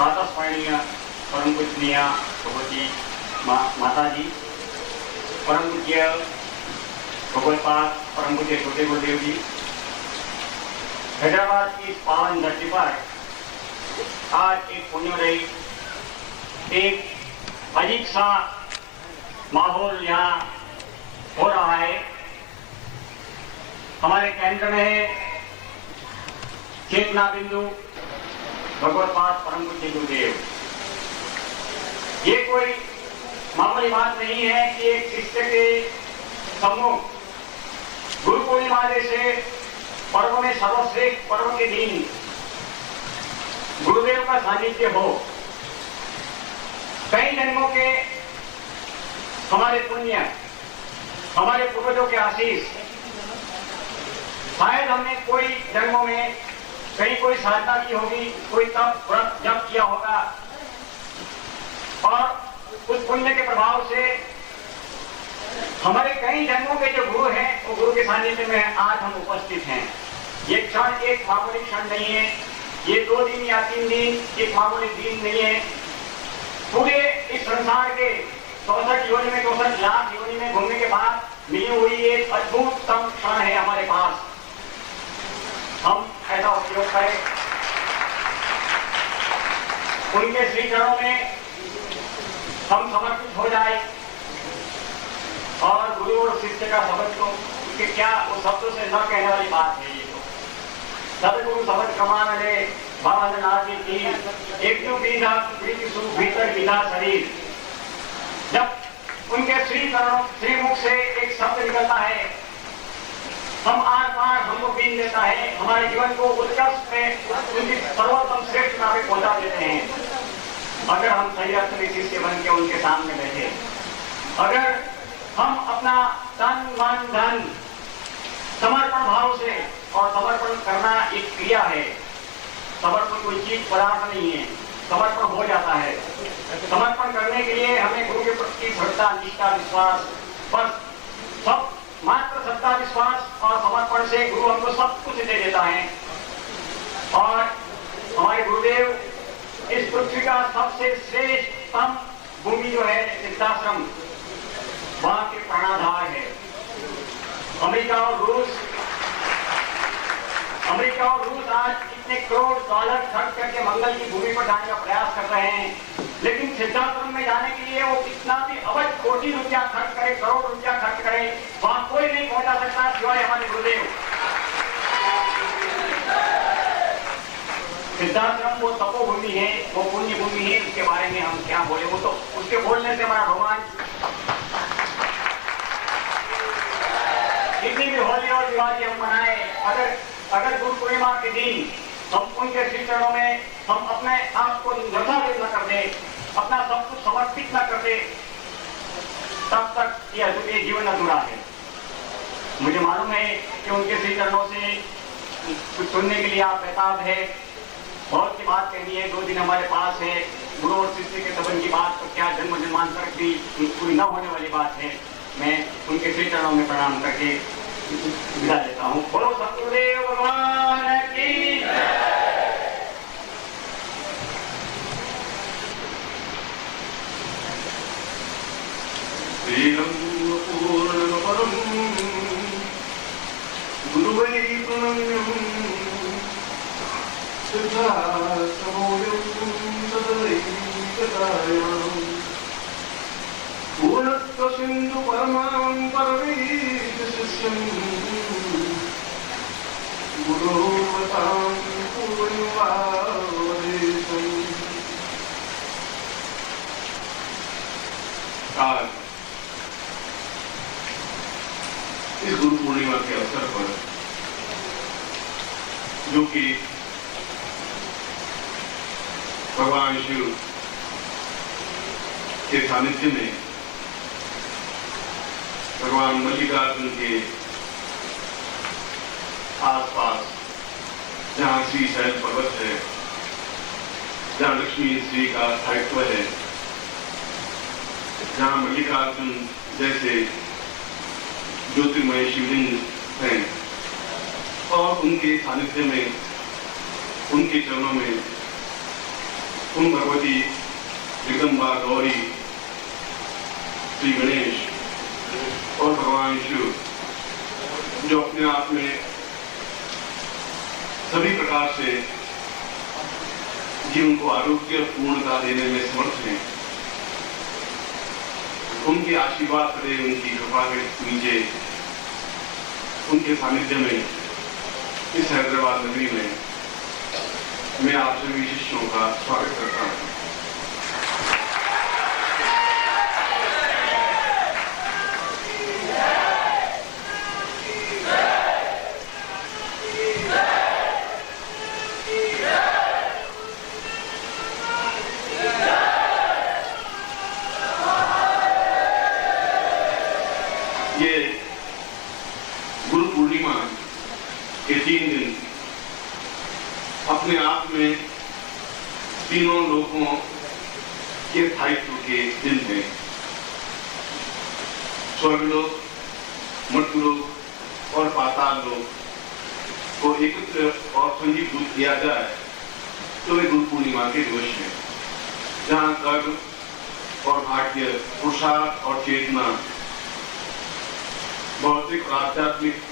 प्रातस्मरणीय परम पूजनीय भगवती माता जी, परम पूज्य भगवतपाद परम पूज्य छोटे गुरुदेव जी, हैदराबाद की इस पावन धरती पर आज एक पुण्योदय, एक अजीब सा माहौल यहाँ हो रहा है। हमारे केंद्र में है चेतना बिंदु भगवतपाद परम पूज्य गुरुदेव। ये कोई मामूली बात नहीं है कि एक शिष्य के समूह गुरु पूर्णिमा जैसे पर्व में सर्वश्रेष्ठ पर्व के दिन गुरुदेव का सानिध्य हो। कई जन्मों के हमारे पुण्य, हमारे पूर्वजों के आशीष, शायद हमने कोई जन्मों में कहीं कोई साधना की होगी, कोई तप व्रत जप किया होगा और उस पुण्य के प्रभाव से हमारे कई जन्मों के जो गुरु हैं वो गुरु के सानिध्य में आज हम उपस्थित हैं। ये क्षण एक मामूली क्षण नहीं है, ये 2 दिन या 3 दिन एक मामूली दिन नहीं है। पूरे इस संसार के 64 योनि में 64 लाख योनि में घूमने के बाद मिली हुई एक अद्भुततम क्षण है हमारे पास। हम ऐसा उपयोग करें, उनके श्री चरणों में हम समर्पित हो जाए और गुरु और शिष्य का शब्द तो उसके क्या वो शब्दों से न कहने वाली बात है। ये तो सदगुरु शब्द कमान ले बाबा नाथ की एक जो विधा प्रीति सुख भीतर विधा शरीर। जब उनके श्री मुख से एक शब्द निकलता है, हम आर पार हमको बीन देता है, हमारे जीवन को उत्कर्ष में उनकी सर्वोत्तम श्रेष्ठ में पहुंचा देते हैं। अगर हम सही अर्थ में शिष्य बन के उनके सामने बैठे, अगर हम अपना तन मन धन समर्पण भाव से, और समर्पण करना एक क्रिया है, समर्पण कोई चीज पदार्थ नहीं है, समर्पण हो जाता है। समर्पण करने के लिए हमें गुरु के प्रति श्रद्धा, निष्ठा, विश्वास, बस सब मात्र श्रद्धा, विश्वास और समर्पण से गुरु हमको सब कुछ दे देता है। और हमारे गुरुदेव इस पृथ्वी का सबसे श्रेष्ठतम भूमि जो है सिद्धाश्रम, वहां के प्राणाधार है। अमेरिका और रूस आज इतने करोड़ डॉलर खर्च करके मंगल की भूमि पर जाने का प्रयास कर रहे हैं, लेकिन सिद्धाश्रम में जाने के लिए वो कितना भी अवध कोटि रुपया खर्च करे, करोड़ रुपया खर्च करे, वहां कोई नहीं पहुंचा सकता सिवाय हमारे गुरुदेव। सिद्धाश्रम वो तपोभूमि है, वो पुण्य भूमि है, उसके बारे में हम क्या बोले। वो तो उसके बोलने से हमारा भगवान कितनी भी होली और दिवाली हम मनाए, अगर गुरु पूर्णिमा के दिन हम उनके श्री चरणों में हम अपने आप को निर्धारित न कर दे, अपना सब कुछ समर्पित न कर दे, तब तक यह जीवन अधूरा है। मुझे मालूम है कि उनके श्री चरणों से कुछ सुनने के लिए आप बेताब है, बहुत सी बात कहनी है। 2 दिन हमारे पास है, गुरु और शिष्य के संबंध की बात तो क्या जन्म जन्मांतर की पूरी न होने वाली बात है। मैं उनके श्री चरणों में प्रणाम करके विदा लेता हूँ। बोलो सतगुरुदेव भगवान की पूर्ण परम गुरुवै प्रणम्यं सिद्धार्थमोऽयं सदैकदायां पूर्णत्व सिंधु परमां परमेशशिष्यं गुरोवतां पूर्णवादेशम्। आज इस गुरु पूर्णिमा के अवसर पर, जो कि भगवान शिव के सानिध्य में भगवान मल्लिकार्जुन के आसपास जहाँ श्री शैल पर्वत है, जहाँ लक्ष्मी श्री का स्थायित्व है, जहाँ मल्लिकार्जुन जैसे ज्योतिर्मय शिवलिंग हैं, और उनके सानिध्य में, उनके चरणों में उन भगवती जगदम्बा गौरी, श्री गणेश और भगवान शिव, जो अपने आप में सभी प्रकार से जीवन को आरोग्य पूर्णता देने में समर्थ हैं, उनके आशीर्वाद करें, उनकी कृपा के नीचे, उनके सानिध्य में इस हैदराबाद नगरी में मैं आप सभी शिष्यों का स्वागत करता हूं। ये गुरु पूर्णिमा के 3 दिन अपने आप में तीनों लोकों के स्थायित्व के दिन हैं। स्वर्गलोक, मर्त्यलोक और पाताल लोक को एकत्र और संजीभूत किया जाए तो वे गुरु पूर्णिमा के दिवस हैं, जहां कर्म और भाग्य, पुरुषार्थ और चेतना, भौतिक और आध्यात्मिक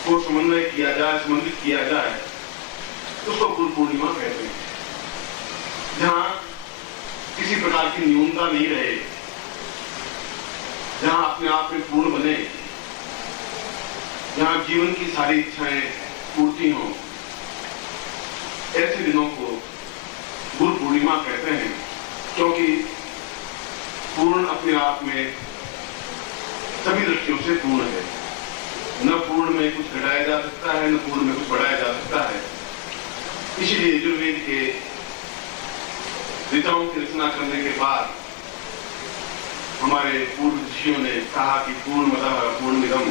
को समन्वय किया जाए, समन्वित किया जाए, उसको गुरु पूर्णिमा कहते हैं। जहां किसी प्रकार की न्यूनता नहीं रहे, जहां अपने आप में पूर्ण बने, जहां जीवन की सारी इच्छाएं पूर्ति हों, ऐसे दिनों को गुरु पूर्णिमा कहते हैं, क्योंकि पूर्ण अपने आप में सभी दृष्टियों से पूर्ण है। न पूर्ण में कुछ घटाया जा सकता है, न पूर्ण में कुछ बढ़ाया जा सकता है। इसलिए यजुर्वेद के ऋचाओं की रचना करने के बाद हमारे पूर्व ऋषियों ने कहा कि पूर्णमदः पूर्णमिदं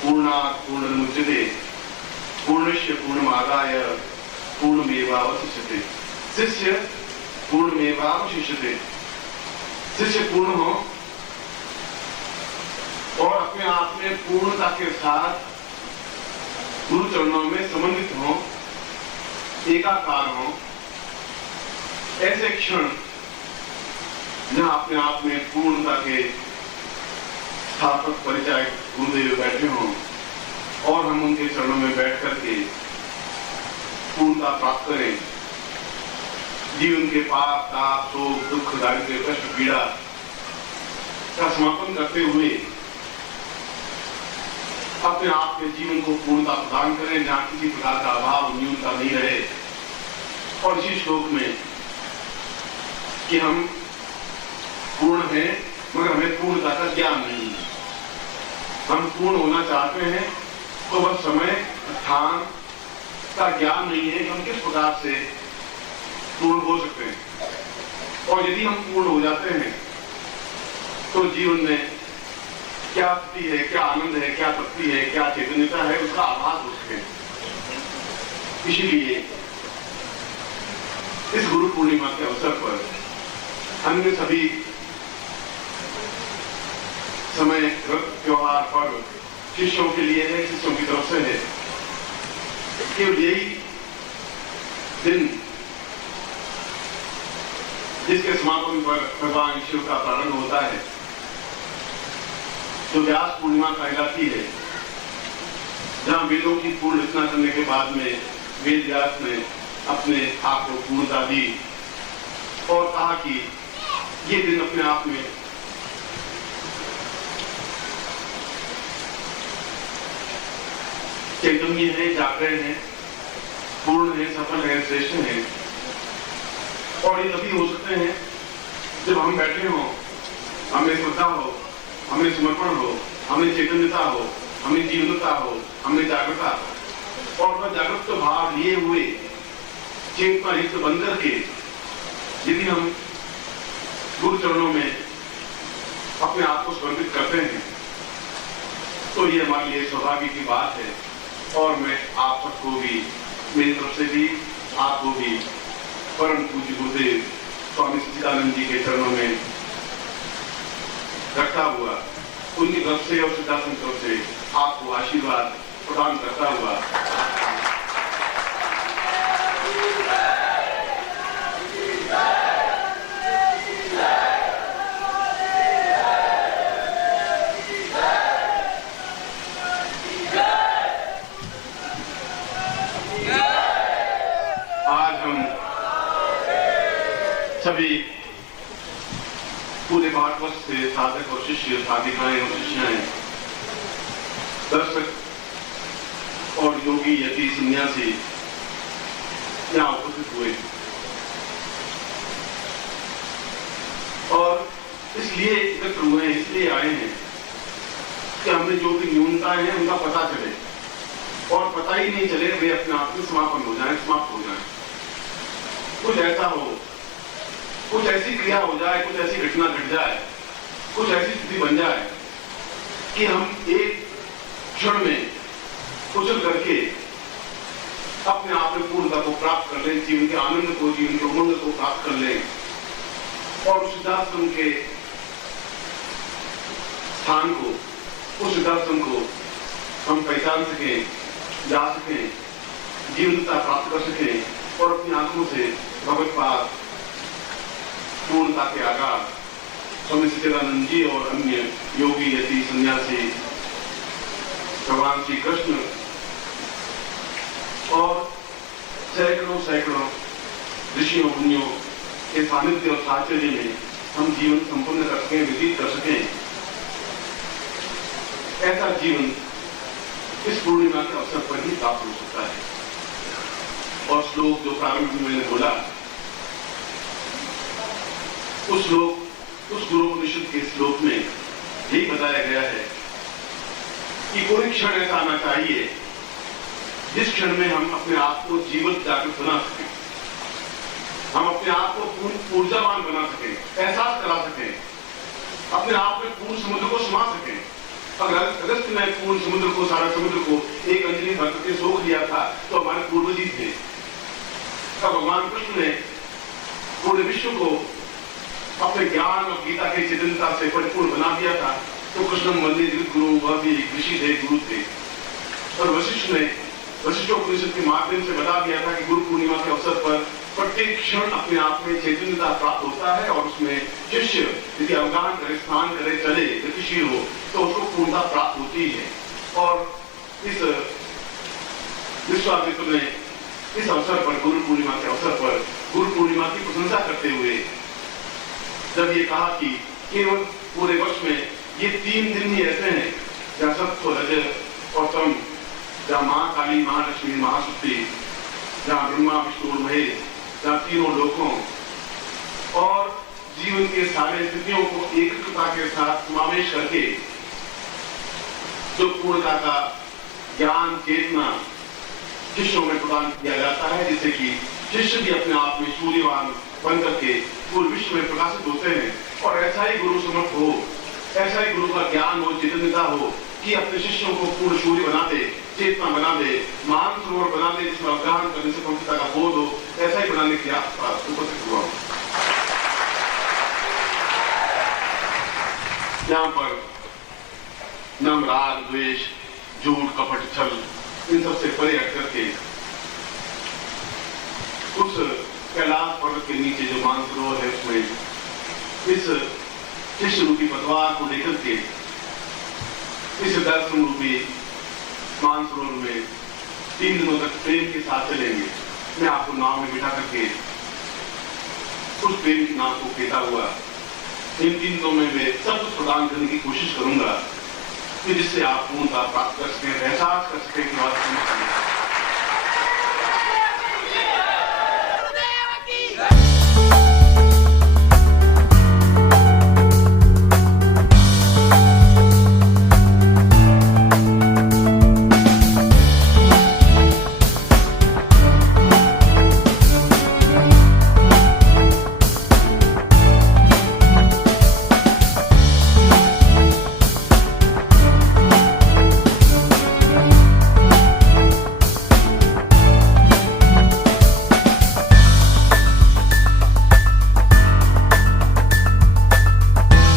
पूर्णात् पूर्णमुच्यते पूर्णस्य पूर्णमादाय पूर्णमेवावशिष्यते। शिष्य पूर्णमेवावशिष्यते। शिष्य पूर्ण हो और अपने आप में पूर्णता के साथ गुरु चरणों में समन्वित हो, एकाकार हो, ऐसे क्षण जहां अपने आप में पूर्णता के स्थापक परिचायक गुरुदेव बैठे हों और हम उनके चरणों में बैठ करके पूर्णता प्राप्त करें, जीवन के पाप, ताप, शोक, दुख, दारिद्र्य, कष्ट, पीड़ा का समापन करते हुए अपने आप के जीवन को पूर्णता प्रदान करें, जहां किसी प्रकार का अभाव, न्यूनता नहीं रहे। और इसी श्लोक में कि हम पूर्ण हैं मगर हमें पूर्णता का ज्ञान नहीं है। हम पूर्ण होना चाहते हैं तो बस समय, स्थान का ज्ञान नहीं है कि हम किस प्रकार से पूर्ण हो सकते हैं। और यदि हम पूर्ण हो जाते हैं तो जीवन में क्या स्थिति है, क्या आनंद है, क्या तृप्ति है, क्या चैतन्यता है, उसका आभास हो सके। इसलिए इस गुरु पूर्णिमा के अवसर पर अन्य सभी समय, व्रत, त्योहार, पर्व शिष्यों के लिए है, शिष्यों की तरफ से है। केवल यही दिन जिसके समापन पर भगवान शिव का प्रारंभ होता है, जो व्यास पूर्णिमा कहलाती है, जहां वेदों की पूर्ण रचना करने के बाद में वेद व्यास ने अपने आप को पूर्णता दी और कहा कि ये दिन अपने आप में चैतन्य है, जागरण है, पूर्ण है, सफल है, श्रेष्ठ है। और ये तभी हो सकते हैं जब हम बैठे हों, हमें श्रद्धा हो, हमें समर्पण हो, हमें चैतन्यता हो, हमें जीवनता हो, हमें जागृता हो। और वह जागृत भाव लिए हुए चेतना युक्त बन करके यदि हम गुरु चरणों में अपने आप को समर्पित करते हैं तो ये हमारे लिए सौभाग्य की बात है। और मैं आप सबको भी, मेरी तरफ से भी, आपको भी परम पूज्य गुरुदेव स्वामी सच्चिदानंद जी के चरणों में रखता हुआ, उनकी तरफ से और सिद्धांत की तरफ से आपको आशीर्वाद प्रदान करता हुआ हम सभी पूरे भारतवर्ष से साधक और शिष्य, साधिकाएं और शिष्याएं, दर्शक और योगी, यति, सन्यासी यहाँ उपस्थित हुए और इसलिए एकत्र हुए हैं, इसलिए आए हैं कि हमें जो भी न्यूनताएं हैं उनका पता चले और पता ही नहीं चले वे अपने आप में समापन हो जाए, समाप्त हो जाए। कुछ ऐसा हो, कुछ ऐसी क्रिया हो जाए, कुछ ऐसी घटना घट जाए, कुछ ऐसी स्थिति बन जाए कि हम एक क्षण में कुचल करके अपने आप में पूर्णता को प्राप्त कर लें, जीवन के आनंद को, जीवन के उमंग को प्राप्त कर लें और उस सिद्धाश्रम के स्थान को, उस सिद्धाश्रम को हम पहचान सकें, जा सकें, जीवनता प्राप्त कर सकें और अपनी आंखों से भगवत पाद पूर्णता के आगाज स्वामी सच्चिदानंद जी और अन्य योगी, यति, सन्यासी, भगवान श्री कृष्ण और सैकड़ों सैकड़ों ऋषियों, मुनियों के सानिध्य और साहचर्य में हम जीवन संपन्न कर सकें, व्यतीत कर सकें। ऐसा जीवन इस पूर्णिमा के अवसर पर ही प्राप्त हो सकता है। और श्लोक जो प्रारंभ में मैंने बोला, उस गुरोपनिषद के श्लोक में यही बताया गया है कि कोई क्षण ऐसा आना चाहिए जिस क्षण में हम अपने आप को जीवित जागृत बना सकें, हम अपने आप को पूर्ण ऊर्जावान बना सकें, एहसास करा सकें, अपने आप में पूर्ण समुद्र को समा सकें। अगर अगस्त ने पूर्ण समुद्र को, सारा समुद्र को एक अंजलि भर के सोख लिया था तो हमारे पूर्वज ही थे। तब भगवान कृष्ण ने पूरे विश्व को अपने ज्ञान और गीता की चेतनता से परिपूर्ण बना दिया था। तो कृष्ण मंदिर जगत गुरु, वह भी ऋषि थे, गुरु थे। और वशिष्ठ ने वशिष्ठोपनिषद के माध्यम से बता दिया था कि गुरु पूर्णिमा के अवसर पर प्रत्येक क्षण अपने आप में चैतन्यता प्राप्त होता है और उसमें शिष्य यदि अवगाहन करे, स्नान करे, चले, गतिशील हो तो उसको पूर्णता प्राप्त होती है। और इस विश्वामित्र ने इस अवसर पर, गुरु पूर्णिमा के अवसर पर, गुरु पूर्णिमा की प्रशंसा करते हुए जब ये कहा कि केवल पूरे वर्ष में ये 3 दिन ही ऐसे हैं जहाँ सत्व, रज और तम, जहाँ महाकाली, महालक्ष्मी, महाशक्ति, जहाँ ब्रह्मा, विष्णु और महेश, जहाँ तीनों लोकों और जीवन के सारे स्थितियों को एकता के साथ समावेश करके जो पूर्णता का ज्ञान, चेतना शिष्यों में प्रदान किया जाता है, जिससे कि शिष्य भी अपने आप में सूर्यवान बन करके पूरे विश्व में प्रकाशित होते हैं। और ऐसा ही गुरु समर्थ हो, ऐसा ही गुरु का ज्ञान हो, चेतनता हो कि अपने शिष्यों को पूर्ण सूर्य बना दे, चेतना बना दे, मान सरोवर बना दे, जिसमें अवगाहन करने से पवित्रता का बोध हो, ऐसा ही बनाने के आसपास उपस्थित हुआ। यहाँ पर नम, राग, द्वेष, झूठ, कपट, छल, इन सबसे परे हट करके उस कैलाश पर्वत के नीचे जो मानसरोवर है उसमें इस शिष्य रूपी पतवार को लेकर के इस दर्शन रूपी मानसरोवर में 3 दिनों तक प्रेम के साथ चलेंगे। मैं आपको नाव में बिठा करके उस प्रेम की नाव को खेता हुआ इन 3 दिनों में मैं सब कुछ प्रदान करने की कोशिश करूंगा कि जिससे आप पूर्णता प्राप्त कर सकें, एहसास कर सकें कि